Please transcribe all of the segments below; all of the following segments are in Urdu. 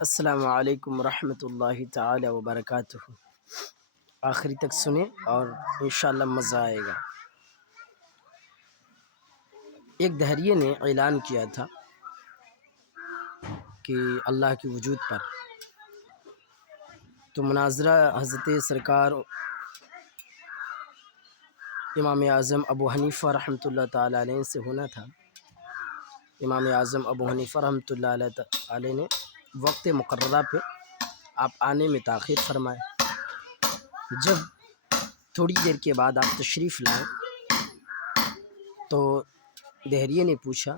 السلام علیکم ورحمۃ اللہ تعالی وبرکاتہ۔ آخری تک سنیں اور انشاءاللہ مزہ آئے گا۔ ایک دہریے نے اعلان کیا تھا کہ اللہ کے وجود پر تو مناظرہ حضرت سرکار امام اعظم ابو حنیفہ رحمۃ اللہ تعالی علیہ سے ہونا تھا۔ امام اعظم ابو حنیفہ رحمۃ اللہ علیہ نے وقت مقررہ پہ آپ آنے میں تاخیر فرمائے۔ جب تھوڑی دیر کے بعد آپ تشریف لائے تو دہریے نے پوچھا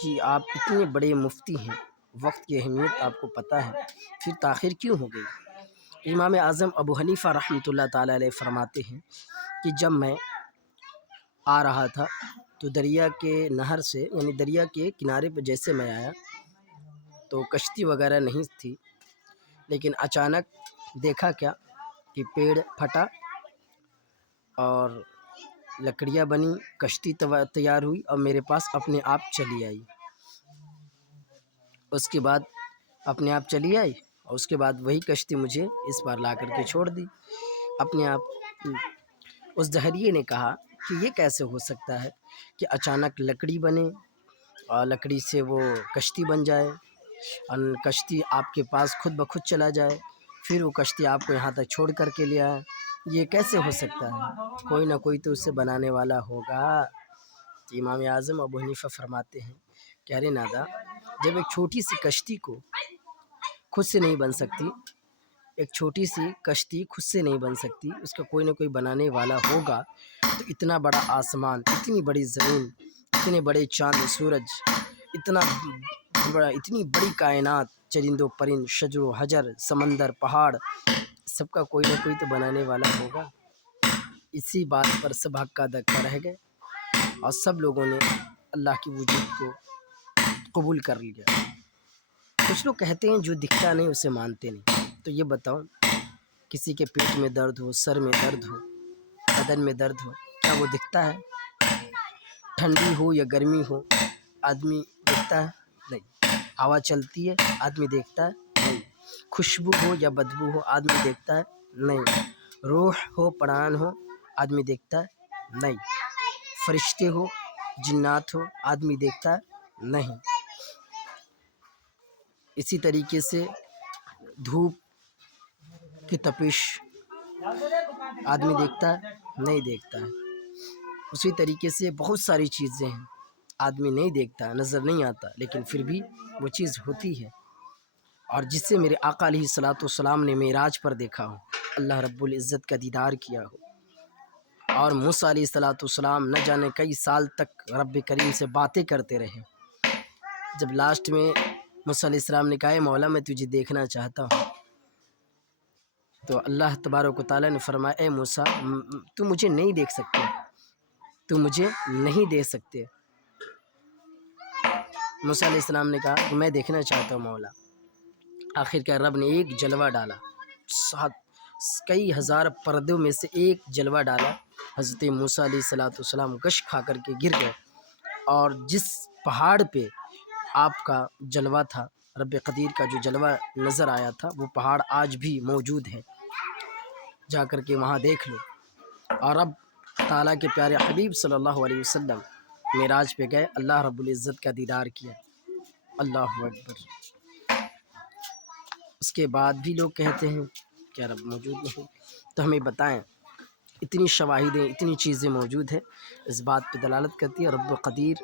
کہ آپ اتنے بڑے مفتی ہیں، وقت کی اہمیت آپ کو پتہ ہے، پھر تاخیر کیوں ہو گئی؟ امام اعظم ابو حنیفہ رحمۃ اللہ تعالی علیہ فرماتے ہیں کہ جب میں آ رہا تھا تو دریا کے نہر سے یعنی دریا کے کنارے پہ جیسے میں آیا تو کشتی وغیرہ نہیں تھی، لیکن اچانک دیکھا کیا کہ پیڑ پھٹا اور لکڑیاں بنی، کشتی تیار ہوئی اور میرے پاس اپنے آپ چلی آئی۔ اس کے بعد اپنے آپ چلی آئی اور اس کے بعد وہی کشتی مجھے اس بار لا کر کے چھوڑ دی اپنے آپ۔ اس دہریے نے کہا کہ یہ کیسے ہو سکتا ہے کہ اچانک لکڑی بنے اور لکڑی سے وہ کشتی بن جائے اور کشتی آپ کے پاس خود بخود چلا جائے، پھر وہ کشتی آپ کو یہاں تک چھوڑ کر کے لے آئے؟ یہ کیسے ہو سکتا ہے؟ کوئی نہ کوئی تو اسے بنانے والا ہوگا۔ امام اعظم ابو حنیفہ فرماتے ہیں کہ ارے نادا، جب ایک چھوٹی سی کشتی کو خود سے نہیں بن سکتی، ایک چھوٹی سی کشتی خود سے نہیں بن سکتی، اس کا کوئی نہ کوئی بنانے والا ہوگا، تو اتنا بڑا آسمان، اتنی بڑی زمین، اتنے بڑے چاند سورج، اتنی بڑی کائنات، چرند و پرند، شجر و حجر، سمندر، پہاڑ، سب کا کوئی نہ کوئی تو بنانے والا ہوگا۔ اسی بات پر سب ہکا دکا رہ گئے اور سب لوگوں نے اللہ کی وجود کو قبول کر لیا۔ کچھ لوگ کہتے ہیں جو دکھتا نہیں اسے مانتے نہیں۔ تو یہ بتاؤ، کسی کے پیٹ میں درد ہو، سر میں درد ہو، بدن میں درد ہو، کیا وہ دکھتا ہے؟ ٹھنڈی ہو یا گرمی ہو، آدمی دیکھتا ہے؟ نہیں۔ ہوا چلتی ہے، آدمی دیکھتا ہے؟ نہیں۔ خوشبو ہو یا بدبو ہو، آدمی دیکھتا ہے؟ نہیں۔ روح ہو، پران ہو، آدمی دیکھتا ہے؟ نہیں۔ فرشتے ہو، جنات ہو، آدمی دیکھتا ہے؟ نہیں۔ اسی طریقے سے دھوپ کی تپش آدمی دیکھتا ہے؟ نہیں دیکھتا ہے۔ اسی طریقے سے بہت ساری چیزیں ہیں آدمی نہیں دیکھتا، نظر نہیں آتا، لیکن پھر بھی وہ چیز ہوتی ہے۔ اور جس سے میرے آقا علیہ الصلوۃ والسلام نے معراج پر دیکھا ہو، اللہ رب العزت کا دیدار کیا ہو، اور موسیٰ علیہ الصلوۃ والسلام نہ جانے کئی سال تک رب کریم سے باتیں کرتے رہے۔ جب لاسٹ میں موسیٰ علیہ السلام نے کہا اے مولا میں تجھے دیکھنا چاہتا ہوں، تو اللہ تبارک و تعالیٰ نے فرمایا اے موسیٰ تو مجھے نہیں دیکھ سکتے، تو مجھے نہیں دیکھ سکتے۔ موسیٰ علیہ السلام نے کہا کہ میں دیکھنا چاہتا ہوں مولا۔ آخر کار رب نے ایک جلوہ ڈالا، کئی ہزار پردوں میں سے ایک جلوہ ڈالا، حضرت موسیٰ علیہ السلام گش کھا کر کے گر گئے، اور جس پہاڑ پہ آپ کا جلوہ تھا، رب قدیر کا جو جلوہ نظر آیا تھا، وہ پہاڑ آج بھی موجود ہے، جا کر کے وہاں دیکھ لو۔ اور اب تعالیٰ کے پیارے حبیب صلی اللہ علیہ وسلم معراج پہ گئے، اللہ رب العزت کا دیدار کیا۔ اللہ اکبر۔ اس کے بعد بھی لوگ کہتے ہیں کہ رب موجود نہیں، تو ہمیں بتائیں، اتنی شواہدیں، اتنی چیزیں موجود ہیں، اس بات پہ دلالت کرتی ہے رب قدیر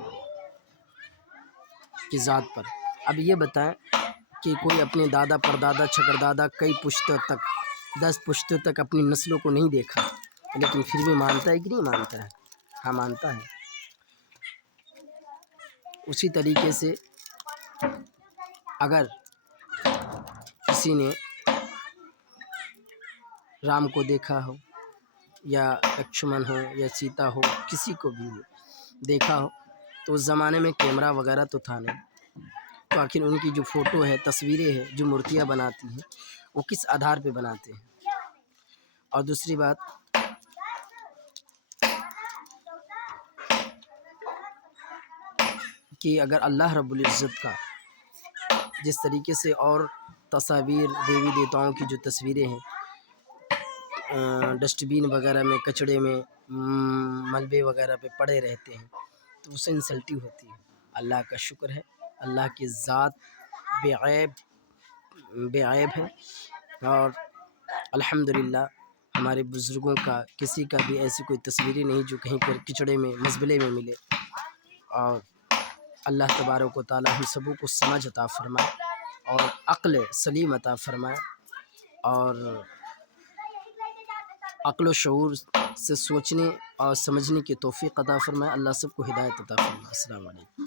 کی ذات پر۔ اب یہ بتائیں کہ کوئی اپنے دادا پردادا چکردادا کئی پشتوں تک، 10 پشتوں تک اپنی نسلوں کو نہیں دیکھا، لیکن پھر بھی مانتا ہے کہ نہیں مانتا ہے؟ ہاں مانتا ہے۔ اسی طریقے سے اگر کسی نے رام کو دیکھا ہو یا لکشمن ہو یا سیتا ہو، کسی کو بھی ہو دیکھا ہو، تو اس زمانے میں کیمرہ وغیرہ تو تھا نہیں، تو آخر ان کی جو فوٹو ہے، تصویریں ہیں، جو مورتیاں بناتی ہیں، وہ کس آدھار پہ بناتے ہیں؟ اور دوسری بات کہ اگر اللہ رب العزت کا جس طریقے سے اور تصاویر دیوی دیوتاؤں کی جو تصویریں ہیں ڈسٹ بین وغیرہ میں، کچڑے میں، ملبے وغیرہ پہ پڑے رہتے ہیں تو اس سے انسلٹی ہوتی ہے۔ اللہ کا شکر ہے، اللہ کی ذات بے عیب ہے، اور الحمدللہ ہمارے بزرگوں کا کسی کا بھی ایسی کوئی تصویریں نہیں جو کہیں پر کچڑے میں، مزبلے میں ملے۔ اور اللہ تبارک و تعالی ہم سبوں کو سمجھ عطا فرمائے اور عقل سلیم عطا فرمائے، اور عقل و شعور سے سوچنے اور سمجھنے کی توفیق عطا فرمائے۔ اللہ سب کو ہدایت عطا فرمائے۔ السلام علیکم۔